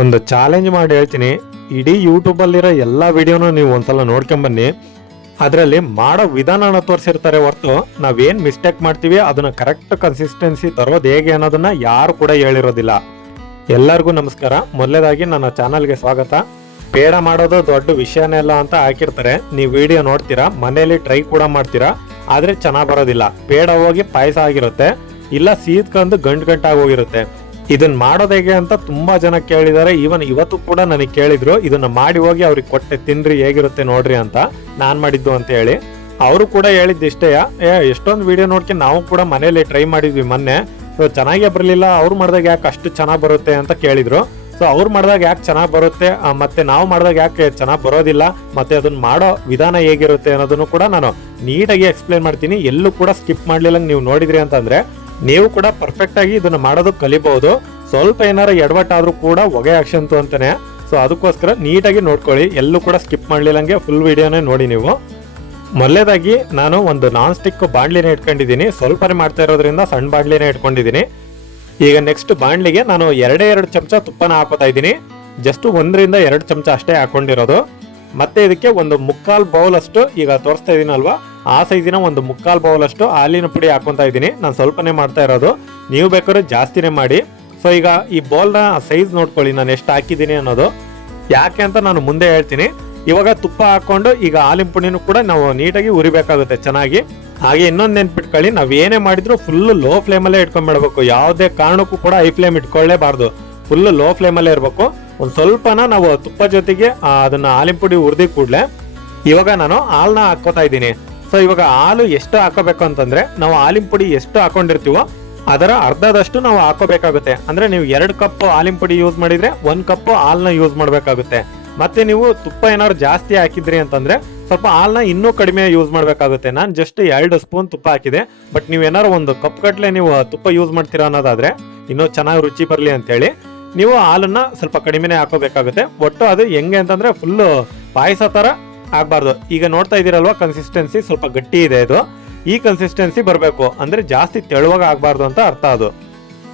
ಒಂದು ಚಾಲೆಂಜ್ ಮಾಡಿ ಹೇಳ್ತೀನಿ. ಇಡೀ ಯೂಟ್ಯೂಬಲ್ಲಿರೋ ಎಲ್ಲ ವಿಡಿಯೋನು ನೀವು ಒಂದ್ಸಲ ನೋಡ್ಕೊಂಬನ್ನಿ. ಅದರಲ್ಲಿ ಮಾಡೋ ವಿಧಾನನ ತೋರಿಸಿರ್ತಾರೆ ಹೊರತು ನಾವೇನು ಮಿಸ್ಟೇಕ್ ಮಾಡ್ತೀವಿ, ಅದನ್ನು ಕರೆಕ್ಟ್ ಕನ್ಸಿಸ್ಟೆನ್ಸಿ ತರೋದು ಹೇಗೆ ಅನ್ನೋದನ್ನ ಯಾರು ಕೂಡ ಹೇಳಿರೋದಿಲ್ಲ. ಎಲ್ಲರಿಗೂ ನಮಸ್ಕಾರ. ಮೊದಲೇದಾಗಿ ನನ್ನ ಚಾನಲ್ಗೆ ಸ್ವಾಗತ. ಪೇಡ ಮಾಡೋದು ದೊಡ್ಡ ವಿಷಯನೇ ಇಲ್ಲ ಅಂತ ಹಾಕಿರ್ತಾರೆ. ನೀವು ವಿಡಿಯೋ ನೋಡ್ತೀರಾ, ಮನೆಯಲ್ಲಿ ಟ್ರೈ ಕೂಡ ಮಾಡ್ತೀರಾ, ಆದರೆ ಚೆನ್ನಾಗಿ ಬರೋದಿಲ್ಲ. ಪೇಡ ಹೋಗಿ ಪಾಯಸ ಆಗಿರುತ್ತೆ. ಇಲ್ಲ ಸೀದ್ಕೊಂಡು ಗಂಟು ಗಂಟಾಗಿ ಹೋಗಿರುತ್ತೆ. ಇದನ್ನ ಮಾಡೋದು ಹೇಗೆ ಅಂತ ತುಂಬಾ ಜನ ಕೇಳಿದ್ದಾರೆ ಈವನ್ ಇವತ್ತು ಕೂಡ ನನಗೆ ಕೇಳಿದ್ರು, ಇದನ್ನ ಮಾಡಿ ಹೋಗಿ ಅವ್ರಿಗೆ ಕೊಟ್ಟೆ, ತಿನ್ರಿ, ಹೇಗಿರುತ್ತೆ ನೋಡ್ರಿ ಅಂತ ನಾನ್ ಮಾಡಿದ್ದು ಅಂತ ಹೇಳಿ. ಅವರು ಕೂಡ ಹೇಳಿದ್ದು ಇಷ್ಟೇ ಎಷ್ಟೊಂದು ವಿಡಿಯೋ ನೋಡ್ಕೊಂಡು ನಾವು ಕೂಡ ಮನೇಲಿ ಟ್ರೈ ಮಾಡಿದ್ವಿ ಮೊನ್ನೆ. ಸೊ ಚೆನ್ನಾಗೇ ಬರಲಿಲ್ಲ, ಅವ್ರು ಮಾಡಿದಾಗ ಯಾಕೆ ಅಷ್ಟು ಚೆನ್ನಾಗಿ ಬರುತ್ತೆ ಅಂತ ಕೇಳಿದ್ರು. ಸೊ ಅವ್ರು ಮಾಡಿದಾಗ ಯಾಕೆ ಚೆನ್ನಾಗಿ ಬರುತ್ತೆ ಮತ್ತೆ ನಾವು ಮಾಡಿದಾಗ ಯಾಕೆ ಚೆನ್ನಾಗಿ ಬರೋದಿಲ್ಲ, ಮತ್ತೆ ಅದನ್ನ ಮಾಡೋ ವಿಧಾನ ಹೇಗಿರುತ್ತೆ ಅನ್ನೋದನ್ನು ಕೂಡ ನಾನು ನೀಟಾಗಿ ಎಕ್ಸ್ಪ್ಲೇನ್ ಮಾಡ್ತೀನಿ. ಎಲ್ಲೂ ಕೂಡ ಸ್ಕಿಪ್ ಮಾಡ್ಲಿಲ್ಲ ನೀವು ನೋಡಿದ್ರಿ ಅಂತಂದ್ರೆ ನೀವು ಕೂಡ ಪರ್ಫೆಕ್ಟ್ ಆಗಿ ಇದನ್ನ ಮಾಡೋದು ಕಲಿಬಹುದು ಸ್ವಲ್ಪ ಏನಾರ ಎಡವಟ್ಟಾದ್ರೂ ಕೂಡ ಹೊಗೆ ಹಾಕ್ಸಂತು ಅಂತಾನೆ. ಸೊ ಅದಕ್ಕೋಸ್ಕರ ನೀಟಾಗಿ ನೋಡ್ಕೊಳ್ಳಿ. ಎಲ್ಲೂ ಕೂಡ ಸ್ಕಿಪ್ ಮಾಡ್ಲಿಲ್ಲಂಗೆ ಫುಲ್ ವಿಡಿಯೋನೇ ನೋಡಿ ನೀವು. ಮೊದಲೇದಾಗಿ ನಾನು ಒಂದು ನಾನ್ ಸ್ಟಿಕ್ ಬಾಣ್ಲಿನ ಇಟ್ಕೊಂಡಿದ್ದೀನಿ. ಸ್ವಲ್ಪನೇ ಮಾಡ್ತಾ ಇರೋದ್ರಿಂದ ಸಣ್ಣ ಬಾಣ್ಲಿನ ಇಟ್ಕೊಂಡಿದ್ದೀನಿ. ಈಗ ನೆಕ್ಸ್ಟ್ ಬಾಣ್ಲಿಗೆ ನಾನು ಎರಡೇ ಎರಡು ಚಮಚ ತುಪ್ಪನ ಹಾಕೋತಾ ಇದ್ದೀನಿ. ಜಸ್ಟ್ ಒಂದರಿಂದ ಎರಡು ಚಮಚ ಅಷ್ಟೇ ಹಾಕೊಂಡಿರೋದು. ಮತ್ತೆ ಇದಕ್ಕೆ ಒಂದು ಮುಕ್ಕಾಲ್ ಬೌಲ್ ಅಷ್ಟು ಈಗ ತೋರಿಸ್ತಾ ಇದೀನಲ್ವಾ? ಆ ಸೈಜಿನ ಒಂದು ಮುಕ್ಕಾಲ್ ಬೌಲ್ ಅಷ್ಟು ಹಾಲಿನ ಪುಡಿ ಹಾಕೊತಾ ಇದ್ದೀನಿ. ನಾನು ಸ್ವಲ್ಪನೇ ಮಾಡ್ತಾ ಇರೋದು. ನೀವು ಬೇಕಾದ್ರೆ ಜಾಸ್ತಿನೇ ಮಾಡಿ. ಸೊ ಈಗ ಈ ಬೌಲ್ನ ಸೈಜ್ ನೋಡ್ಕೊಳ್ಳಿ. ನಾನು ಎಷ್ಟು ಹಾಕಿದ್ದೀನಿ ಅನ್ನೋದು. ಯಾಕೆ ಅಂತ ನಾನು ಮುಂದೆ ಹೇಳ್ತೀನಿ. ಇವಾಗ ತುಪ್ಪ ಹಾಕೊಂಡು ಈಗ ಹಾಲಿನ ಪುಡಿನೂ ಕೂಡ ನಾವು ನೀಟಾಗಿ ಉರಿಬೇಕಾಗುತ್ತೆ ಚೆನ್ನಾಗಿ. ಹಾಗೆ ಇನ್ನೊಂದು ನೆನ್ಪಿಟ್ಕೊಳ್ಳಿ. ನಾವು ಏನೇ ಮಾಡಿದ್ರು ಫುಲ್ ಲೋ ಫ್ಲೇಮಲ್ಲೇ ಇಟ್ಕೊಂಡ್ಬಿಡ್ಬೇಕು. ಯಾವುದೇ ಕಾರಣಕ್ಕೂ ಕೂಡ ಹೈ ಫ್ಲೇಮ್ ಇಟ್ಕೊಳ್ಳೇಬಾರ್ದು. ಫುಲ್ ಲೋ ಫ್ಲೇಮಲ್ಲೇ ಇರಬೇಕು. ಒಂದು ಸ್ವಲ್ಪನ ನಾವು ತುಪ್ಪ ಜೊತೆಗೆ ಅದನ್ನು ಹಾಲಿನ ಪುಡಿ ಹುರಿದಿ ಕೂಡಲೇ ಇವಾಗ ನಾನು ಹಾಲನ್ನ ಹಾಕೋತಾ ಇದ್ದೀನಿ. ಸೊ ಇವಾಗ ಹಾಲು ಎಷ್ಟು ಹಾಕೋಬೇಕು ಅಂತಂದ್ರೆ ನಾವು ಹಾಲಿನ ಪುಡಿ ಎಷ್ಟು ಹಾಕೊಂಡಿರ್ತೀವೋ ಅದರ ಅರ್ಧದಷ್ಟು ನಾವು ಹಾಕೋಬೇಕಾಗುತ್ತೆ. ಅಂದ್ರೆ ನೀವು ಎರಡು ಕಪ್ ಹಾಲಿನ ಪುಡಿ ಯೂಸ್ ಮಾಡಿದ್ರೆ ಒಂದ್ ಕಪ್ ಹಾಲ್ನ ಯೂಸ್ ಮಾಡಬೇಕಾಗುತ್ತೆ. ಮತ್ತೆ ನೀವು ತುಪ್ಪ ಏನಾದ್ರು ಜಾಸ್ತಿ ಹಾಕಿದ್ರಿ ಅಂತಂದ್ರೆ ಸ್ವಲ್ಪ ಹಾಲ್ನ ಇನ್ನೂ ಕಡಿಮೆ ಯೂಸ್ ಮಾಡಬೇಕಾಗುತ್ತೆ. ನಾನು ಜಸ್ಟ್ ಎರಡು ಸ್ಪೂನ್ ತುಪ್ಪ ಹಾಕಿದೆ. ಬಟ್ ನೀವು ಏನಾದ್ರು ಒಂದು ಕಪ್ ನೀವು ತುಪ್ಪ ಯೂಸ್ ಮಾಡ್ತೀರಾ ಅನ್ನೋದಾದ್ರೆ ಇನ್ನೂ ಚೆನ್ನಾಗಿ ರುಚಿ ಬರಲಿ ಅಂತೇಳಿ ನೀವು ಹಾಲನ್ನ ಸ್ವಲ್ಪ ಕಡಿಮೆನೆ ಹಾಕೋಬೇಕಾಗುತ್ತೆ. ಒಟ್ಟು ಅದು ಹೆಂಗೆ ಅಂತಂದ್ರೆ ಫುಲ್ಲು ಪಾಯಸ ತರ ಆಗ್ಬಾರ್ದು. ಈಗ ನೋಡ್ತಾ ಇದ್ದೀರಲ್ವ ಕನ್ಸಿಸ್ಟೆನ್ಸಿ ಸ್ವಲ್ಪ ಗಟ್ಟಿ ಇದೆ ಇದು. ಈ ಕನ್ಸಿಸ್ಟೆನ್ಸಿ ಬರಬೇಕು. ಅಂದರೆ ಜಾಸ್ತಿ ತೆಳುವಾಗ ಆಗಬಾರ್ದು ಅಂತ ಅರ್ಥ ಅದು.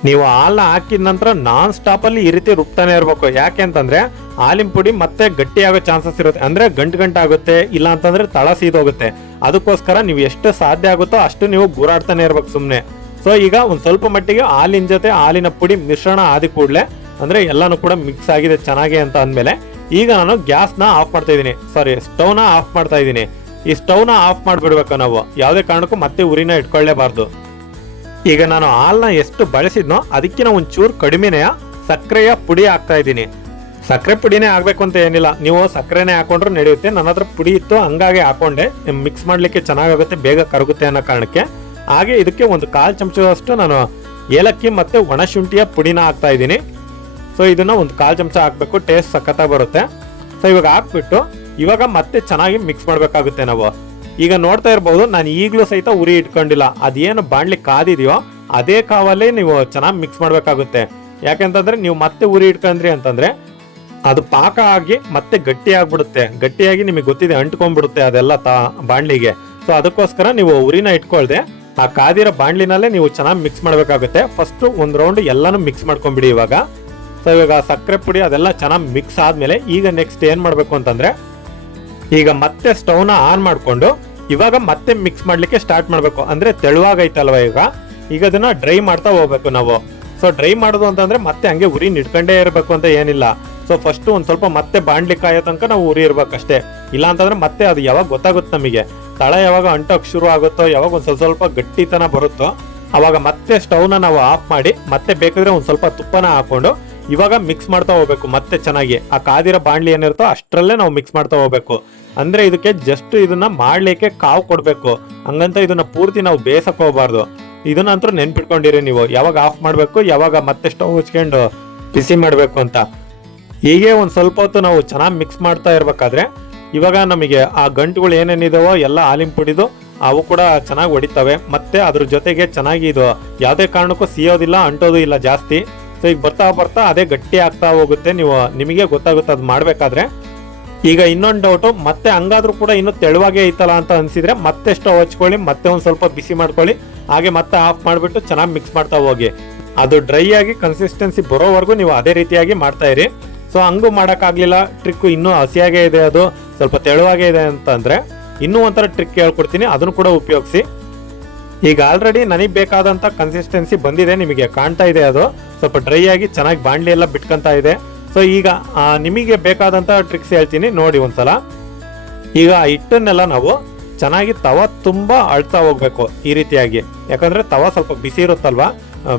ನೀವು ಹಾಲನ್ನ ಹಾಕಿದ ನಂತರ ನಾನ್ ಸ್ಟಾಪಲ್ಲಿ ಈ ರೀತಿ ರುಬ್ತಾನೆ ಇರಬೇಕು. ಯಾಕೆ ಅಂತಂದರೆ ಹಾಲಿನ ಪುಡಿ ಮತ್ತೆ ಗಟ್ಟಿ ಆಗೋ ಚಾನ್ಸಸ್ ಇರುತ್ತೆ. ಅಂದರೆ ಗಂಟು ಗಂಟು ಆಗುತ್ತೆ, ಇಲ್ಲ ಅಂತಂದರೆ ತಳ ಸೀದೋಗುತ್ತೆ. ಅದಕ್ಕೋಸ್ಕರ ನೀವು ಎಷ್ಟು ಸಾಧ್ಯ ಆಗುತ್ತೋ ಅಷ್ಟು ನೀವು ಗೂರಾಡ್ತಾನೆ ಇರಬೇಕು ಸುಮ್ಮನೆ ಸೊ ಈಗ ಒಂದು ಸ್ವಲ್ಪ ಮಟ್ಟಿಗೆ ಹಾಲಿನ ಜೊತೆ ಹಾಲಿನ ಪುಡಿ ಮಿಶ್ರಣ ಆದ ಕೂಡಲೇ, ಅಂದರೆ ಎಲ್ಲನೂ ಕೂಡ ಮಿಕ್ಸ್ ಆಗಿದೆ ಚೆನ್ನಾಗಿ ಅಂತ ಅಂದ್ಮೇಲೆ ಈಗ ನಾನು ಗ್ಯಾಸ್ನ ಆಫ್ ಮಾಡ್ತಾ ಇದ್ದೀನಿ. ಸಾರಿ ಸ್ಟವ್ನ ಆಫ್ ಮಾಡ್ತಾ ಇದ್ದೀನಿ. ಈ ಸ್ಟವ್ನ ಆಫ್ ಮಾಡಿಬಿಡ್ಬೇಕು ನಾವು. ಯಾವುದೇ ಕಾರಣಕ್ಕೂ ಮತ್ತೆ ಉರಿನ ಇಟ್ಕೊಳ್ಳೇಬಾರ್ದು. ಈಗ ನಾನು ಹಾಲನ್ನ ಎಷ್ಟು ಬಳಸಿದ್ನೋ ಅದಕ್ಕಿಂತ ಒಂಚೂರು ಕಡಿಮೆನೆಯ ಸಕ್ಕರೆಯ ಪುಡಿ ಹಾಕ್ತಾ ಇದ್ದೀನಿ. ಸಕ್ಕರೆ ಪುಡಿನೇ ಆಗಬೇಕು ಅಂತ ಏನಿಲ್ಲ. ನೀವು ಸಕ್ಕರೆನೇ ಹಾಕೊಂಡ್ರು ನಡೆಯುತ್ತೆ. ನನ್ನ ಹತ್ರ ಪುಡಿ ಇತ್ತು, ಹಂಗಾಗಿ ಹಾಕೊಂಡೆ. ಮಿಕ್ಸ್ ಮಾಡ್ಲಿಕ್ಕೆ ಚೆನ್ನಾಗಾಗುತ್ತೆ, ಬೇಗ ಕರಗುತ್ತೆ ಅನ್ನೋ ಕಾರಣಕ್ಕೆ. ಹಾಗೆ ಇದಕ್ಕೆ ಒಂದು ಕಾಲು ಚಮಚದಷ್ಟು ನಾನು ಏಲಕ್ಕಿ ಮತ್ತೆ ಒಣಶುಂಠಿಯ ಪುಡಿನ ಹಾಕ್ತಾ ಇದ್ದೀನಿ. ಸೊ ಇದನ್ನ ಒಂದು ಕಾಲು ಚಮಚ ಹಾಕಬೇಕು ಟೇಸ್ಟ್ ಸಖತ್ತಾಗಿ ಬರುತ್ತೆ. ಸೊ ಇವಾಗ ಹಾಕ್ಬಿಟ್ಟು, ಇವಾಗ ಮತ್ತೆ ಚೆನ್ನಾಗಿ ಮಿಕ್ಸ್ ಮಾಡಬೇಕಾಗುತ್ತೆ ನಾವು. ಈಗ ನೋಡ್ತಾ ಇರ್ಬೋದು, ನಾನು ಈಗಲೂ ಸಹಿತ ಉರಿ ಇಟ್ಕೊಂಡಿಲ್ಲ. ಅದೇನು ಬಾಣ್ಲಿ ಕಾದಿದೆಯೋ, ಅದೇ ಕಾವಲ್ಲಿ ನೀವು ಚೆನ್ನಾಗಿ ಮಿಕ್ಸ್ ಮಾಡ್ಬೇಕಾಗುತ್ತೆ. ಯಾಕೆಂತಂದ್ರೆ, ನೀವು ಮತ್ತೆ ಉರಿ ಇಟ್ಕೊಂಡ್ರಿ ಅಂತಂದ್ರೆ, ಅದು ಪಾಕ ಆಗಿ ಮತ್ತೆ ಗಟ್ಟಿ ಆಗ್ಬಿಡುತ್ತೆ. ಗಟ್ಟಿಯಾಗಿ ನಿಮಗೆ ಗೊತ್ತಿದೆ, ಅಂಟ್ಕೊಂಡ್ಬಿಡುತ್ತೆ ಅದೆಲ್ಲ ತಾ, ಬಾಣ್ಲಿಗೆ. ಸೊ ಅದಕ್ಕೋಸ್ಕರ ನೀವು ಉರಿನ ಇಟ್ಕೊಳ್ದೆ, ಆ ಕಾದಿರೋ ಬಾಣ್ಲಿನಲ್ಲೇ ನೀವು ಚೆನ್ನಾಗಿ ಮಿಕ್ಸ್ ಮಾಡಬೇಕಾಗುತ್ತೆ. ಫಸ್ಟ್ ಒಂದು ರೌಂಡ್ ಎಲ್ಲಾನು ಮಿಕ್ಸ್ ಮಾಡ್ಕೊಂಡ್ಬಿಡಿ ಇವಾಗ. ಸೊ ಇವಾಗ ಸಕ್ಕರೆ ಪುಡಿ ಅದೆಲ್ಲ ಚೆನ್ನಾಗಿ ಮಿಕ್ಸ್ ಆದ್ಮೇಲೆ ಈಗ ನೆಕ್ಸ್ಟ್ ಏನು ಮಾಡಬೇಕು ಅಂತಂದ್ರೆ, ಈಗ ಮತ್ತೆ ಸ್ಟವ್ನ ಆನ್ ಮಾಡಿಕೊಂಡು ಇವಾಗ ಮತ್ತೆ ಮಿಕ್ಸ್ ಮಾಡ್ಲಿಕ್ಕೆ ಸ್ಟಾರ್ಟ್ ಮಾಡಬೇಕು. ಅಂದ್ರೆ ತೆಳುವಾಗೈತಲ್ವ ಈಗ ಈಗ ಅದನ್ನ ಡ್ರೈ ಮಾಡ್ತಾ ಹೋಗ್ಬೇಕು ನಾವು. ಸೊ ಡ್ರೈ ಮಾಡೋದು ಅಂತಂದ್ರೆ ಮತ್ತೆ ಹಂಗೆ ಉರಿ ನಿಟ್ಕೊಂಡೇ ಇರಬೇಕು ಅಂತ ಏನಿಲ್ಲ. ಸೊ ಫಸ್ಟ್ ಒಂದು ಸ್ವಲ್ಪ ಮತ್ತೆ ಬಾಣ್ಲಿ ಕಾಯೋ ತನಕ ನಾವು ಉರಿ ಇರ್ಬೇಕಷ್ಟೇ. ಇಲ್ಲ ಅಂತಂದ್ರೆ ಮತ್ತೆ ಅದು ಯಾವಾಗ ಗೊತ್ತಾಗುತ್ತೆ ನಮಗೆ. ತಳ ಯಾವಾಗ ಅಂಟೋಕೆ ಶುರು ಆಗುತ್ತೋ, ಯಾವಾಗ ಒಂದು ಸ್ವಲ್ಪ ಸ್ವಲ್ಪ ಗಟ್ಟಿತನ ಬರುತ್ತೋ, ಅವಾಗ ಮತ್ತೆ ಸ್ಟವ್ನ ನಾವು ಆಫ್ ಮಾಡಿ ಮತ್ತೆ ಬೇಕಾದ್ರೆ ಒಂದು ಸ್ವಲ್ಪ ತುಪ್ಪನ ಹಾಕೊಂಡು ಇವಾಗ ಮಿಕ್ಸ್ ಮಾಡ್ತಾ ಹೋಗ್ಬೇಕು, ಮತ್ತೆ ಚೆನ್ನಾಗಿ. ಆ ಕಾದಿರೋ ಬಾಣ್ಲಿ ಏನಿರುತ್ತೋ ಅಷ್ಟರಲ್ಲೇ ನಾವು ಮಿಕ್ಸ್ ಮಾಡ್ತಾ ಹೋಗ್ಬೇಕು. ಅಂದ್ರೆ ಇದಕ್ಕೆ ಜಸ್ಟ್ ಇದನ್ನ ಮಾಡ್ಲಿಕ್ಕೆ ಕಾವು ಕೊಡ್ಬೇಕು. ಹಂಗಂತ ಇದನ್ನ ಪೂರ್ತಿ ನಾವು ಬೇಸಕ್ಕೆ ಹೋಗ್ಬಾರ್ದು. ಇದನ್ನಂತೂ ನೆನ್ಪಿಟ್ಕೊಂಡಿರಿ ನೀವು. ಯಾವಾಗ ಆಫ್ ಮಾಡಬೇಕು, ಯಾವಾಗ ಮತ್ತೆ ಸ್ಟವ್ ಹಚ್ಕೊಂಡು ಬಿಸಿ ಮಾಡಬೇಕು ಅಂತ. ಹೀಗೆ ಒಂದು ಸ್ವಲ್ಪ ಹೊತ್ತು ನಾವು ಚೆನ್ನಾಗಿ ಮಿಕ್ಸ್ ಮಾಡ್ತಾ ಇರಬೇಕಾದ್ರೆ, ಇವಾಗ ನಮಗೆ ಆ ಗಂಟುಗಳು ಏನೇನಿದಾವೋ ಎಲ್ಲ ಹಾಲಿನ ಪುಡಿದು, ಅವು ಕೂಡ ಚೆನ್ನಾಗಿ ಹೊಡಿತವೆ. ಮತ್ತೆ ಅದ್ರ ಜೊತೆಗೆ ಚೆನ್ನಾಗಿ ಇದು ಯಾವುದೇ ಕಾರಣಕ್ಕೂ ಸಿಯೋದಿಲ್ಲ, ಅಂಟೋದು ಇಲ್ಲ ಜಾಸ್ತಿ. ಈಗ ಬರ್ತಾ ಬರ್ತಾ ಅದೇ ಗಟ್ಟಿ ಆಗ್ತಾ ಹೋಗುತ್ತೆ. ನೀವು, ನಿಮಗೆ ಗೊತ್ತಾಗುತ್ತೆ ಅದು ಮಾಡಬೇಕಾದ್ರೆ. ಈಗ ಇನ್ನೊಂದು ಡೌಟು ಮತ್ತೆ ಹಂಗಾದ್ರೂ ಕೂಡ ಇನ್ನು ತೆಳುವಾಗೇ ಐತಲ್ಲ ಅಂತ ಅನ್ಸಿದ್ರೆ ಮತ್ತೆ ಸ್ಟವ್ ಹಚ್ಕೊಳ್ಳಿ, ಮತ್ತೆ ಒಂದು ಸ್ವಲ್ಪ ಬಿಸಿ ಮಾಡ್ಕೊಳ್ಳಿ. ಹಾಗೆ ಮತ್ತೆ ಆಫ್ ಮಾಡಿಬಿಟ್ಟು ಚೆನ್ನಾಗಿ ಮಿಕ್ಸ್ ಮಾಡ್ತಾ ಹೋಗಿ. ಅದು ಡ್ರೈ ಆಗಿ ಕನ್ಸಿಸ್ಟೆನ್ಸಿ ಬರೋವರೆಗೂ ನೀವು ಅದೇ ರೀತಿಯಾಗಿ ಮಾಡ್ತಾ ಇರಿ. ಸೊ ಹಂಗೂ ಮಾಡೋಕ್ಕಾಗಲಿಲ್ಲ. ಟ್ರಿಕ್ಕು ಇನ್ನೂ ಹಸಿಯಾಗೇ ಇದೆ ಅದು. ಸ್ವಲ್ಪ ತೆಳುವಾಗೇ ಇದೆ ಅಂತಂದರೆ ಇನ್ನೂ ಒಂಥರ ಟ್ರಿಕ್ ಹೇಳ್ಕೊಡ್ತೀನಿ. ಅದನ್ನು ಕೂಡ ಉಪಯೋಗಿಸಿ. ಈಗ ಆಲ್ರೆಡಿ ನನಗೆ ಬೇಕಾದಂಥ ಕನ್ಸಿಸ್ಟೆನ್ಸಿ ಬಂದಿದೆ, ನಿಮಗೆ ಕಾಣ್ತಾ ಇದೆ ಅದು. ಸ್ವಲ್ಪ ಡ್ರೈ ಆಗಿ ಚೆನ್ನಾಗಿ ಬಾಣಲಿ ಎಲ್ಲ ಬಿಟ್ಕೊಂತ ಇದೆ. ಸೊ ಈಗ ನಿಮಗೆ ಬೇಕಾದಂಥ ಟ್ರಿಕ್ಸ್ ಹೇಳ್ತೀನಿ ನೋಡಿ ಒಂದ್ಸಲ. ಈಗ ಆ ಹಿಟ್ಟನ್ನೆಲ್ಲ ನಾವು ಚೆನ್ನಾಗಿ ತವ ತುಂಬ ಅಳ್ತಾ ಹೋಗ್ಬೇಕು ಈ ರೀತಿಯಾಗಿ. ಯಾಕಂದ್ರೆ ತವ ಸ್ವಲ್ಪ ಬಿಸಿ ಇರುತ್ತಲ್ವಾ?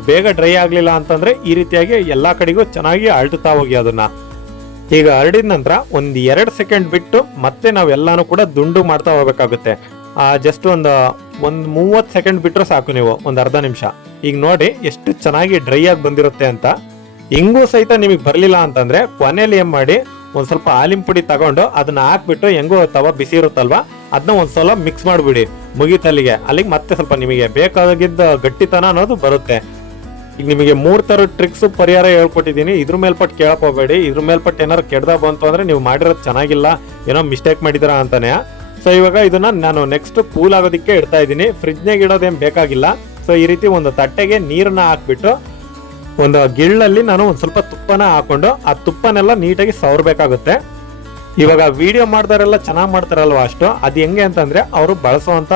ಬೇಗ ಡ್ರೈ ಆಗಲಿಲ್ಲ ಅಂತಂದ್ರೆ ಈ ರೀತಿಯಾಗಿ ಎಲ್ಲ ಕಡೆಗೂ ಚೆನ್ನಾಗಿ ಅಳ್ತಾ ಹೋಗಿ ಅದನ್ನ. ಈಗ ಹರಡಿದ ನಂತರ ಒಂದು ಎರಡು ಸೆಕೆಂಡ್ ಬಿಟ್ಟು ಮತ್ತೆ ನಾವೆಲ್ಲಾನು ಕೂಡ ದುಂಡು ಮಾಡ್ತಾ ಹೋಗ್ಬೇಕಾಗುತ್ತೆ. ಜಸ್ಟ್ ಒಂದು ಒಂದು ಮೂವತ್ತು ಸೆಕೆಂಡ್ ಬಿಟ್ಟರೆ ಸಾಕು ನೀವು, ಒಂದು ಅರ್ಧ ನಿಮಿಷ. ಈಗ ನೋಡಿ ಎಷ್ಟು ಚೆನ್ನಾಗಿ ಡ್ರೈ ಆಗಿ ಬಂದಿರುತ್ತೆ ಅಂತ. ಹೆಂಗೂ ಸಹಿತ ನಿಮಗೆ ಬರಲಿಲ್ಲ ಅಂತಂದರೆ ಕೊನೆಯಲ್ಲಿ ಏನು ಮಾಡಿ, ಒಂದು ಸ್ವಲ್ಪ ಹಾಲಿನ ಪುಡಿ ತಗೊಂಡು ಅದನ್ನ ಹಾಕ್ಬಿಟ್ಟು ಹೆಂಗೋ ತವ ಬಿಸಿ ಇರುತ್ತಲ್ವಾ ಅದನ್ನ ಒಂದು ಸಲ ಮಿಕ್ಸ್ ಮಾಡಿಬಿಡಿ ಮುಗಿತಲ್ಲಿಗೆ. ಅಲ್ಲಿಗೆ ಮತ್ತೆ ಸ್ವಲ್ಪ ನಿಮಗೆ ಬೇಕಾಗಿದ್ದ ಗಟ್ಟಿತನ ಅನ್ನೋದು ಬರುತ್ತೆ. ಈಗ ನಿಮಗೆ ಮೂರು ಥರ ಟ್ರಿಕ್ಸ್ ಪರಿಹಾರ ಹೇಳ್ಕೊಟ್ಟಿದ್ದೀನಿ. ಇದ್ರ ಮೇಲ್ಪಟ್ಟು ಕೇಳಕ್ ಹೋಗ್ಬೇಡಿ. ಇದ್ರ ಮೇಲ್ಪಟ್ಟು ಏನಾರು ಕೆಡ್ದ ಬಂತು ಅಂದರೆ ನೀವು ಮಾಡಿರೋದು ಚೆನ್ನಾಗಿಲ್ಲ, ಏನೋ ಮಿಸ್ಟೇಕ್ ಮಾಡಿದಿರಾ ಅಂತಾನೆ. ಸೊ ಇವಾಗ ಇದನ್ನ ನಾನು ನೆಕ್ಸ್ಟ್ ಕೂಲ್ ಆಗೋದಕ್ಕೆ ಇಡ್ತಾ ಇದ್ದೀನಿ. ಫ್ರಿಜ್ನಾಗ ಇಡೋದೇನ್ ಬೇಕಾಗಿಲ್ಲ. ಸೊ ಈ ರೀತಿ ಒಂದು ತಟ್ಟೆಗೆ ನೀರನ್ನ ಹಾಕ್ಬಿಟ್ಟು ಒಂದು ಗಿಳ್ಳಲ್ಲಿ ನಾನು ಒಂದು ಸ್ವಲ್ಪ ತುಪ್ಪನ ಹಾಕೊಂಡು ಆ ತುಪ್ಪನೆಲ್ಲ ನೀಟಾಗಿ ಸವರ್ಬೇಕಾಗುತ್ತೆ. ಇವಾಗ ವಿಡಿಯೋ ಮಾಡ್ತಾರೆಲ್ಲ ಚೆನ್ನಾಗಿ ಮಾಡ್ತಾರಲ್ವ ಅಷ್ಟು? ಅದು ಹೆಂಗೆ ಅಂತಂದ್ರೆ ಅವರು ಬಳಸುವಂತ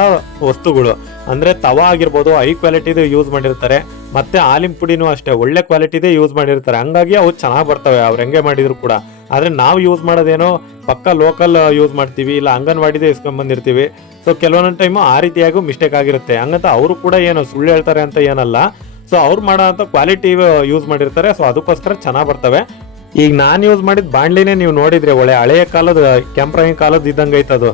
ವಸ್ತುಗಳು. ಅಂದ್ರೆ ತವ ಆಗಿರ್ಬೋದು ಹೈ ಕ್ವಾಲಿಟಿದು ಯೂಸ್ ಮಾಡಿರ್ತಾರೆ. ಮತ್ತೆ ಹಾಲಿನ ಪುಡಿನೂ ಅಷ್ಟೇ, ಒಳ್ಳೆ ಕ್ವಾಲಿಟಿದೇ ಯೂಸ್ ಮಾಡಿರ್ತಾರೆ. ಹಂಗಾಗಿ ಅವು ಚೆನ್ನಾಗಿ ಬರ್ತವೆ, ಅವ್ರು ಹೆಂಗೆ ಮಾಡಿದ್ರು ಕೂಡ. ಆದರೆ ನಾವು ಯೂಸ್ ಮಾಡೋದೇನೋ, ಪಕ್ಕ ಲೋಕಲ್ ಯೂಸ್ ಮಾಡ್ತೀವಿ, ಇಲ್ಲ ಅಂಗನವಾಡಿದೇ ಇಸ್ಕೊಂಡ್ ಬಂದಿರ್ತೀವಿ. ಸೊ ಕೆಲವೊಂದು ಟೈಮು ಆ ರೀತಿಯಾಗೂ ಮಿಸ್ಟೇಕ್ ಆಗಿರುತ್ತೆ. ಹಂಗಂತ ಅವರು ಕೂಡ ಏನು ಸುಳ್ಳು ಹೇಳ್ತಾರೆ ಅಂತ ಏನಲ್ಲ. ಸೊ ಅವ್ರು ಮಾಡೋ ಕ್ವಾಲಿಟಿ ಯೂಸ್ ಮಾಡಿರ್ತಾರೆ. ಸೊ ಅದಕ್ಕೋಸ್ಕರ ಚೆನ್ನಾಗಿ ಬರ್ತವೆ. ಈಗ ನಾನು ಯೂಸ್ ಮಾಡಿದ ಬಾಣ್ಲಿನೇ ನೀವು ನೋಡಿದ್ರೆ, ಒಳ್ಳೆ ಹಳೆಯ ಕಾಲದ ಕೆಂಪ್ರಾಯಿ ಕಾಲದ ಇದ್ದಂಗೆ ಐತದು.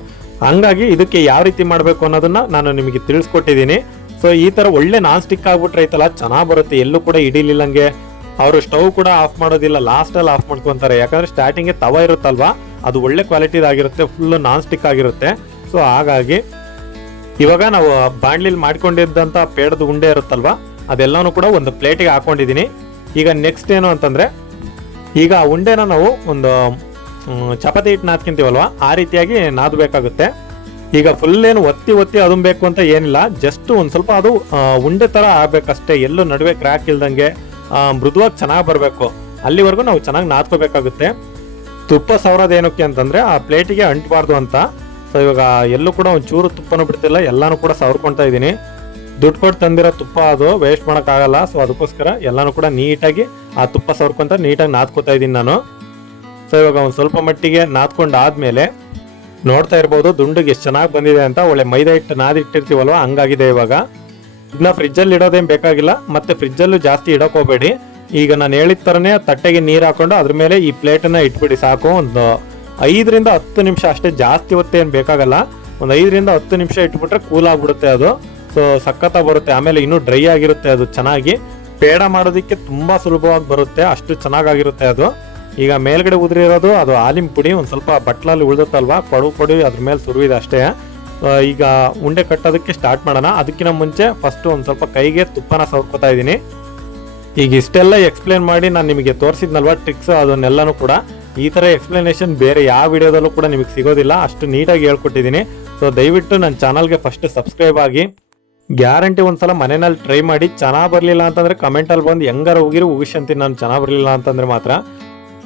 ಹಂಗಾಗಿ ಇದಕ್ಕೆ ಯಾವ ರೀತಿ ಮಾಡಬೇಕು ಅನ್ನೋದನ್ನ ನಾನು ನಿಮಗೆ ತಿಳಿಸ್ಕೊಟ್ಟಿದ್ದೀನಿ. ಸೊ ಈ ತರ ಒಳ್ಳೆ ನಾನ್ ಸ್ಟಿಕ್ ಆಗ್ಬಿಟ್ರೆ ಐತಲ್ಲ, ಚೆನ್ನಾಗಿ ಬರುತ್ತೆ, ಎಲ್ಲೂ ಕೂಡ ಇಡಿಲಿಲ್ಲಂಗೆ ಅವರು ಸ್ಟವ್ ಕೂಡ ಆಫ್ ಮಾಡೋದಿಲ್ಲ ಲಾಸ್ಟ್ ಅಲ್ಲಿ ಆಫ್ ಮಾಡ್ಕೊಂತಾರೆ. ಯಾಕಂದ್ರೆ ಸ್ಟಾರ್ಟಿಂಗ್ ತವ ಇರುತ್ತಲ್ವಾ? ಅದು ಒಳ್ಳೆ ಕ್ವಾಲಿಟಿದಾಗಿರುತ್ತೆ ಫುಲ್ ನಾನ್ ಸ್ಟಿಕ್ ಆಗಿರುತ್ತೆ. ಸೊ ಹಾಗಾಗಿ ಇವಾಗ ನಾವು ಬಾಣ್ಲಿಲಿ ಮಾಡ್ಕೊಂಡಿದ್ದಂತ ಪೇಡದ ಉಂಡೆ ಇರುತ್ತಲ್ವಾ, ಅದೆಲ್ಲನೂ ಕೂಡ ಒಂದು ಪ್ಲೇಟಿಗೆ ಹಾಕೊಂಡಿದ್ದೀನಿ ಈಗ ನೆಕ್ಸ್ಟ್ ಏನು ಅಂತಂದ್ರೆ, ಈಗ ಆ ಉಂಡೆನ ನಾವು ಒಂದು ಚಪಾತಿ ಹಿಟ್ಟು ನಾದ್ಕಿಂತೀವಲ್ವಾ ಆ ರೀತಿಯಾಗಿ ನಾದಬೇಕಾಗುತ್ತೆ. ಈಗ ಫುಲ್ ಏನು ಒತ್ತಿ ಒತ್ತಿ ಅದುಂಬೇಕು ಅಂತ ಏನಿಲ್ಲ. ಜಸ್ಟ್ ಒಂದು ಸ್ವಲ್ಪ ಅದು ಉಂಡೆ ತರ ಆಗ್ಬೇಕಷ್ಟೇ. ಎಲ್ಲೂ ನಡುವೆ ಕ್ರ್ಯಾಕ್ ಇಲ್ದಂಗೆ ಮೃದುವಾಗಿ ಚೆನ್ನಾಗಿ ಬರಬೇಕು. ಅಲ್ಲಿವರೆಗೂ ನಾವು ಚೆನ್ನಾಗಿ ನಾದ್ಕೋಬೇಕಾಗುತ್ತೆ. ತುಪ್ಪ ಏನಕ್ಕೆ ಅಂತಂದ್ರೆ, ಆ ಪ್ಲೇಟಿಗೆ ಅಂಟಬಾರ್ದು ಅಂತ. ಸೊ ಇವಾಗ ಎಲ್ಲೂ ಕೂಡ ಒಂದು ಚೂರು ತುಪ್ಪನೂ ಬಿಡ್ತಿಲ್ಲ. ಎಲ್ಲಾನು ಕೂಡ ಸವರ್ಕೊಳ್ತಾ ಇದ್ದೀನಿ. ದುಡ್ಡು ಕೊಟ್ಟು ತಂದಿರೋ ತುಪ್ಪ ಅದು ವೇಸ್ಟ್ ಮಾಡೋಕ್ಕಾಗಲ್ಲ. ಸೊ ಅದಕ್ಕೋಸ್ಕರ ಎಲ್ಲಾನು ಕೂಡ ನೀಟಾಗಿ ಆ ತುಪ್ಪ ಸವರ್ಕೊಂತ ನೀಟಾಗಿ ನಾದ್ಕೋತಾ ಇದ್ದೀನಿ ನಾನು. ಸೊ ಇವಾಗ ಒಂದು ಸ್ವಲ್ಪ ಮಟ್ಟಿಗೆ ನಾದ್ಕೊಂಡು ಆದ್ಮೇಲೆ ನೋಡ್ತಾ ಇರ್ಬೋದು, ದುಂಡುಗೆ ಎಷ್ಟು ಚೆನ್ನಾಗಿ ಬಂದಿದೆ ಅಂತ. ಒಳ್ಳೆ ಮೈದಾ ಹಿಟ್ಟು ನಾದಿಟ್ಟಿರ್ತೀವಲ್ವ ಹಂಗಾಗಿದೆ ಇವಾಗ. ಇದನ್ನ ಫ್ರಿಜ್ಜಲ್ಲಿ ಇಡೋದೇನು ಬೇಕಾಗಿಲ್ಲ, ಮತ್ತೆ ಫ್ರಿಜ್ಜಲ್ಲೂ ಜಾಸ್ತಿ ಇಡೋಕೋಬೇಡಿ ಈಗ ನಾನು ಹೇಳಿದ ಥರನೇ ತಟ್ಟೆಗೆ ನೀರು ಹಾಕೊಂಡು ಅದ್ರ ಮೇಲೆ ಈ ಪ್ಲೇಟನ್ನ ಇಟ್ಬಿಡಿ ಸಾಕು. ಒಂದು ಐದರಿಂದ ಹತ್ತು ನಿಮಿಷ ಅಷ್ಟೇ ಜಾಸ್ತಿ ಹೊತ್ತೇನು ಬೇಕಾಗಲ್ಲ. ಒಂದು ಐದರಿಂದ ಹತ್ತು ನಿಮಿಷ ಇಟ್ಬಿಟ್ರೆ ಕೂಲ್ ಆಗಿಬಿಡುತ್ತೆ ಅದು. ಸೊ ಸಖತ್ತ ಬರುತ್ತೆ. ಆಮೇಲೆ ಇನ್ನೂ ಡ್ರೈ ಆಗಿರುತ್ತೆ ಅದು ಚೆನ್ನಾಗಿ. ಪೇಡ ಮಾಡೋದಕ್ಕೆ ತುಂಬ ಸುಲಭವಾಗಿ ಬರುತ್ತೆ. ಅಷ್ಟು ಚೆನ್ನಾಗಾಗಿರುತ್ತೆ ಅದು. ಈಗ ಮೇಲ್ಗಡೆ ಉದುರಿರೋದು ಅದು ಆಲಿಮ್ ಪುಡಿ, ಒಂದು ಸ್ವಲ್ಪ ಬಟ್ಲಲ್ಲಿ ಉಳಿದುತ್ತಲ್ವಾ? ಪಡು ಕೊಡಿ ಅದ್ರ ಮೇಲೆ ಸುರುವಿದೆ ಅಷ್ಟೇ. ಈಗ ಉಂಡೆ ಕಟ್ಟೋದಕ್ಕೆ ಸ್ಟಾರ್ಟ್ ಮಾಡೋಣ. ಅದಕ್ಕಿಂತ ಮುಂಚೆ ಫಸ್ಟ್ ಒಂದು ಸ್ವಲ್ಪ ಕೈಗೆ ತುಪ್ಪನ ಸವರ್ಕೋತಾ ಇದ್ದೀನಿ. ಈಗ ಇಷ್ಟೆಲ್ಲ ಎಕ್ಸ್ಪ್ಲೇನ್ ಮಾಡಿ ನಾನು ನಿಮಗೆ ತೋರಿಸಿದ್ನಲ್ವ ಟ್ರಿಕ್ಸ್ ಅದನ್ನೆಲ್ಲನೂ ಕೂಡ. ಈ ಥರ ಎಕ್ಸ್ಪ್ಲನೇಷನ್ ಬೇರೆ ಯಾವ ವಿಡಿಯೋದಲ್ಲೂ ಕೂಡ ನಿಮಗೆ ಸಿಗೋದಿಲ್ಲ. ಅಷ್ಟು ನೀಟಾಗಿ ಹೇಳ್ಕೊಟ್ಟಿದ್ದೀನಿ. ಸೊ ದಯವಿಟ್ಟು ನನ್ನ ಚಾನಲ್ಗೆ ಫಸ್ಟ್ ಸಬ್ಸ್ಕ್ರೈಬ್ ಆಗಿ. ಗ್ಯಾರಂಟಿ ಒಂದ್ಸಲ ಮನೆಯಲ್ಲಿ ಟ್ರೈ ಮಾಡಿ. ಚೆನ್ನಾಗಿ ಬರಲಿಲ್ಲ ಅಂತಂದರೆ ಕಮೆಂಟಲ್ಲಿ ಬಂದು ಹೆಂಗಾರ ಹೋಗಿರೋ ಉಗಿಸಂತೀನಿ ನಾನು, ಚೆನ್ನಾಗಿ ಬರಲಿಲ್ಲ ಅಂತಂದರೆ ಮಾತ್ರ.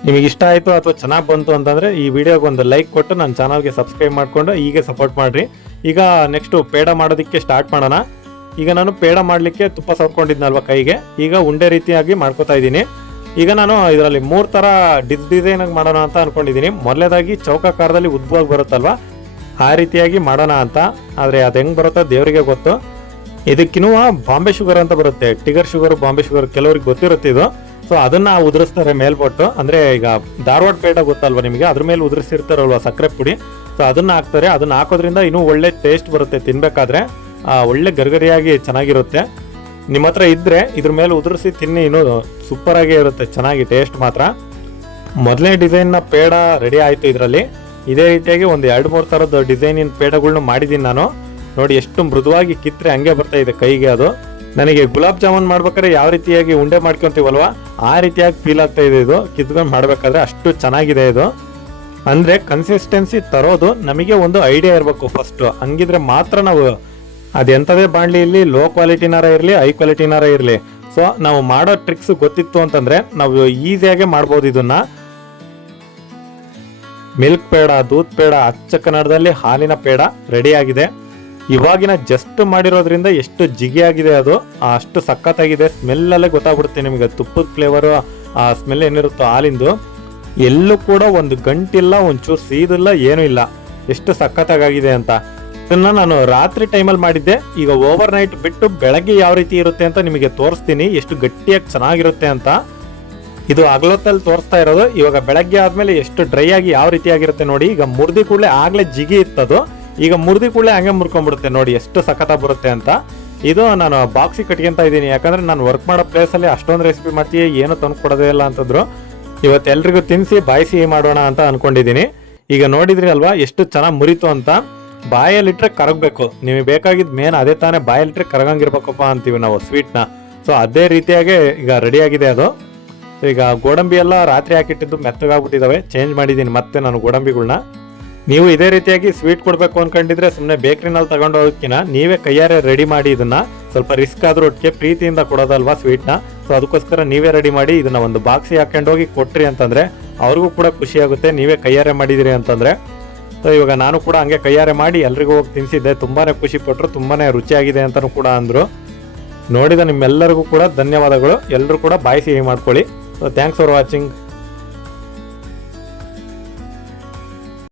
ನಿಮಗೆ ಇಷ್ಟ ಆಯಿತು ಅಥವಾ ಚೆನ್ನಾಗಿ ಬಂತು ಅಂತಂದರೆ ಈ ವಿಡಿಯೋಗೆ ಒಂದು ಲೈಕ್ ಕೊಟ್ಟು ನನ್ನ ಚಾನಲ್ಗೆ ಸಬ್ಸ್ಕ್ರೈಬ್ ಮಾಡಿಕೊಂಡು ಹೀಗೆ ಸಪೋರ್ಟ್ ಮಾಡಿರಿ. ಈಗ ನೆಕ್ಸ್ಟು ಪೇಡ ಮಾಡೋದಕ್ಕೆ ಸ್ಟಾರ್ಟ್ ಮಾಡೋಣ. ಈಗ ನಾನು ಪೇಡ ಮಾಡಲಿಕ್ಕೆ ತುಪ್ಪ ಸವರ್ಕೊಂಡಿದ್ನಲ್ವ ಕೈಗೆ? ಈಗ ಉಂಡೆ ರೀತಿಯಾಗಿ ಮಾಡ್ಕೋತಾ ಇದ್ದೀನಿ. ಈಗ ನಾನು ಇದರಲ್ಲಿ ಮೂರು ಥರ ಡಿಸ್ ಡಿಸೈನಾಗಿ ಮಾಡೋಣ ಅಂತ ಅಂದ್ಕೊಂಡಿದ್ದೀನಿ ಮೊದಲೇದಾಗಿ ಚೌಕಾಕಾರದಲ್ಲಿ ಉದ್ಭವಾಗಿ ಬರುತ್ತಲ್ವ? ಆ ರೀತಿಯಾಗಿ ಮಾಡೋಣ ಅಂತ. ಆದರೆ ಅದು ಹೆಂಗೆ ಬರುತ್ತೋ ದೇವರಿಗೆ ಗೊತ್ತು. ಇದಕ್ಕಿನ್ನೂ ಬಾಂಬೆ ಶುಗರ್ ಅಂತ ಬರುತ್ತೆ. ಟಿಗರ್ ಶುಗರ್, ಬಾಂಬೆ ಶುಗರ್, ಕೆಲವ್ರಿಗೆ ಗೊತ್ತಿರುತ್ತೆ ಇದು. ಸೊ ಅದನ್ನ ಉದುರಿಸ್ತಾರೆ ಮೇಲ್ಪಟ್ಟು ಅಂದ್ರೆ ಈಗ ಧಾರವಾಡ ಪೇಟ ಗೊತ್ತಲ್ವಾ ನಿಮಗೆ? ಅದ್ರ ಮೇಲೆ ಉದುರಿಸಿರ್ತಾರಲ್ವಾ ಸಕ್ಕರೆ ಪುಡಿ? ಸೊ ಅದನ್ನ ಹಾಕ್ತಾರೆ. ಅದನ್ನ ಹಾಕೋದ್ರಿಂದ ಇನ್ನೂ ಒಳ್ಳೆ ಟೇಸ್ಟ್ ಬರುತ್ತೆ ತಿನ್ಬೇಕಾದ್ರೆ. ಒಳ್ಳೆ ಗರಿಗರಿಯಾಗಿ ಚೆನ್ನಾಗಿರುತ್ತೆ. ನಿಮ್ಮ ಹತ್ರ ಇದ್ರೆ ಇದ್ರ ಮೇಲೆ ಉದುರಿಸಿ ತಿನ್ನಿ. ಇನ್ನೂ ಸೂಪರ್ ಆಗೇ ಇರುತ್ತೆ. ಚೆನ್ನಾಗಿ ಟೇಸ್ಟ್ ಮಾತ್ರ. ಮೊದಲನೇ ಡಿಸೈನ್ನ ಪೇಡ ರೆಡಿ ಆಯಿತು ಇದರಲ್ಲಿ. ಇದೇ ರೀತಿಯಾಗಿ ಒಂದು ಎರಡು, ಮೂರು ಥರದ ಡಿಸೈನಿನ ಪೇಡಗಳ್ನ ಮಾಡಿದ್ದೀನಿ ನಾನು. ನೋಡಿ, ಎಷ್ಟು ಮೃದುವಾಗಿ ಕಿತ್ತರೆ, ಹಂಗೆ ಬರ್ತಾ ಇದೆ ಕೈಗೆ ಅದು. ನನಗೆ ಗುಲಾಬ್ ಜಾಮೂನ್ ಮಾಡ್ಬೇಕಾದ್ರೆ ಯಾವ ರೀತಿಯಾಗಿ ಉಂಡೆ ಮಾಡ್ಕೊಂತೀವಲ್ವಾ? ಆ ರೀತಿಯಾಗಿ ಫೀಲ್ ಆಗ್ತಾ ಇದೆ ಇದು. ಕಿತ್ಕೊಂಡು ಮಾಡಬೇಕಾದ್ರೆ ಅಷ್ಟು ಚೆನ್ನಾಗಿದೆ ಇದು. ಅಂದ್ರೆ ಕನ್ಸಿಸ್ಟೆನ್ಸಿ ತರೋದು ನಮಗೆ ಒಂದು ಐಡಿಯಾ ಇರಬೇಕು ಫಸ್ಟ್ ಹಂಗಿದ್ರೆ ಮಾತ್ರ ನಾವು ಅದೆಂಥದೇ ಬಾಣಲಿ ಇರಲಿ ಲೋ ಕ್ವಾಲಿಟಿನಾರ ಇರಲಿ ಹೈ ಕ್ವಾಲಿಟಿನಾರ ಇರಲಿ. ಸೊ ನಾವು ಮಾಡೋ ಟ್ರಿಕ್ಸ್ ಗೊತ್ತಿತ್ತು ಅಂತಂದ್ರೆ ನಾವು ಈಸಿಯಾಗೆ ಮಾಡ್ಬೋದು ಇದನ್ನ. ಮಿಲ್ಕ್ ಪೇಡ, ದೂದ್ ಪೇಡ, ಅಚ್ಚ ಕನ್ನಡದಲ್ಲಿ ಹಾಲಿನ ಪೇಡ ರೆಡಿ ಆಗಿದೆ. ಇವಾಗಿನ ಜಸ್ಟ್ ಮಾಡಿರೋದ್ರಿಂದ ಎಷ್ಟು ಜಿಗಿಯಾಗಿದೆ ಅದು ಅಷ್ಟು ಸಖತ್ತಾಗಿದೆ, ಸ್ಮೆಲ್ಲಲ್ಲೇ ಗೊತ್ತಾಗ್ಬಿಡುತ್ತೆ ನಿಮಗೆ, ತುಪ್ಪದ ಫ್ಲೇವರು ಆ ಸ್ಮೆಲ್ ಏನಿರುತ್ತೋ ಹಾಲಿಂದು. ಎಲ್ಲೂ ಕೂಡ ಒಂದು ಗಂಟಿಲ್ಲ, ಒಂಚೂರು ಸೀದಿಲ್ಲ, ಏನೂ ಇಲ್ಲ. ಎಷ್ಟು ಸಖತ್ತಾಗಿದೆ ಅಂತ. ಇದನ್ನ ನಾನು ರಾತ್ರಿ ಟೈಮಲ್ಲಿ ಮಾಡಿದ್ದೆ. ಈಗ ಓವರ್ ನೈಟ್ ಬಿಟ್ಟು ಬೆಳಗ್ಗೆ ಯಾವ ರೀತಿ ಇರುತ್ತೆ ಅಂತ ನಿಮಗೆ ತೋರಿಸ್ತೀನಿ. ಎಷ್ಟು ಗಟ್ಟಿಯಾಗಿ ಚೆನ್ನಾಗಿರುತ್ತೆ ಅಂತ. ಇದು ಅಗಲೊತ್ತಲ್ಲಿ ತೋರಿಸ್ತಾ ಇರೋದು. ಇವಾಗ ಬೆಳಗ್ಗೆ ಆದಮೇಲೆ ಎಷ್ಟು ಡ್ರೈ ಆಗಿ ಯಾವ ರೀತಿ ಆಗಿರುತ್ತೆ ನೋಡಿ. ಈಗ ಮುರಿದಿ ಕೂಡಲೇ ಆಗಲೇ ಜಿಗಿ ಇತ್ತದು. ಈಗ ಮುರಿದು ಕೂಡಲೇ ಹಂಗೆ ಮುರ್ಕೊಂಡ್ಬಿಡುತ್ತೆ ನೋಡಿ, ಎಷ್ಟು ಸಖತ ಬರುತ್ತೆ ಅಂತ. ಇದು ನಾನು ಬಾಕ್ಸಿಗೆ ಕಟ್ಕೊಂತ ಇದ್ದೀನಿ, ಯಾಕಂದ್ರೆ ನಾನು ವರ್ಕ್ ಮಾಡೋ ಪ್ಲೇಸಲ್ಲಿ ಅಷ್ಟೊಂದು ರೆಸಿಪಿ ಮಾಡ್ತೀವಿ ಏನು ತಂದು ಕೊಡೋದೇ ಇಲ್ಲ ಅಂತಂದ್ರು. ಇವತ್ತು ಎಲ್ರಿಗೂ ತಿನ್ನಿಸಿ ಬಾಯಿಸಿ ಮಾಡೋಣ ಅಂತ ಅನ್ಕೊಂಡಿದ್ದೀನಿ. ಈಗ ನೋಡಿದ್ರಿ ಅಲ್ವಾ, ಎಷ್ಟು ಚೆನ್ನಾಗಿ ಮುರಿತು ಅಂತ. ಬಾಯಲ್ಲಿಟ್ರೆ ಕರಗಬೇಕು. ನಿಮಗೆ ಬೇಕಾಗಿದ್ದು ಮೇನ್ ಅದೇ ತಾನೇ ಬಾಯಲ್ಲಿಟ್ರೆ ಕರಗಂಗಿರ್ಬೇಕಪ್ಪ ಅಂತೀವಿ ನಾವು ಸ್ವೀಟ್ನ ಸೊ ಅದೇ ರೀತಿಯಾಗಿ ಈಗ ರೆಡಿ ಆಗಿದೆ ಅದು. ಈಗ ಗೋಡಂಬಿ ಎಲ್ಲ ರಾತ್ರಿ ಹಾಕಿಟ್ಟಿದ್ದು ಮೆತ್ತಗಾಗ್ಬಿಟ್ಟಿದ್ದಾವೆ ಚೇಂಜ್ ಮಾಡಿದ್ದೀನಿ ಮತ್ತೆ ನಾನು ಗೋಡಂಬಿಗಳನ್ನ ನೀವು ಇದೇ ರೀತಿಯಾಗಿ ಸ್ವೀಟ್ ಕೊಡಬೇಕು ಅನ್ಕೊಂಡಿದ್ರೆ ಸುಮ್ಮನೆ ಬೇಕ್ರಿನಲ್ಲಿ ತಗೊಂಡು ಹೋಗೋದಕ್ಕಿಂತ ನೀವೇ ಕೈಯಾರೆ ರೆಡಿ ಮಾಡಿ ಇದನ್ನ. ಸ್ವಲ್ಪ ರಿಸ್ಕ್ ಆದ್ರೂ ಒಟ್ಟಿಗೆ ಪ್ರೀತಿಯಿಂದ ಕೊಡೋದಲ್ವಾ ಸ್ವೀಟ್ನ ಸೊ ಅದಕ್ಕೋಸ್ಕರ ನೀವೇ ರೆಡಿ ಮಾಡಿ ಇದನ್ನ ಒಂದು ಬಾಕ್ಸಿಗೆ ಹಾಕೊಂಡು ಹೋಗಿ ಕೊಟ್ರಿ ಅಂತಂದ್ರೆ ಅವ್ರಿಗೂ ಕೂಡ ಖುಷಿ ಆಗುತ್ತೆ. ನೀವೇ ಕೈಯಾರೆ ಮಾಡಿದಿರಿ ಅಂತಂದ್ರೆ. ಸೊ ಇವಾಗ ನಾನು ಕೂಡ ಹಂಗೆ ಕೈಯಾರೆ ಮಾಡಿ ಎಲ್ರಿಗೂ ಹೋಗಿ ತಿನ್ಸಿದ್ದೆ. ತುಂಬಾನೇ ಖುಷಿ ಪಟ್ಟರು ತುಂಬಾನೇ ರುಚಿಯಾಗಿದೆ ಅಂತಲೂ ಕೂಡ ಅಂದರು. ನೋಡಿದ ನಿಮ್ಮೆಲ್ಲರಿಗೂ ಕೂಡ ಧನ್ಯವಾದಗಳು. ಎಲ್ಲರೂ ಕೂಡ ಬಾಯಿ ಸಿಹಿ ಮಾಡ್ಕೊಳ್ಳಿ. So thanks for watching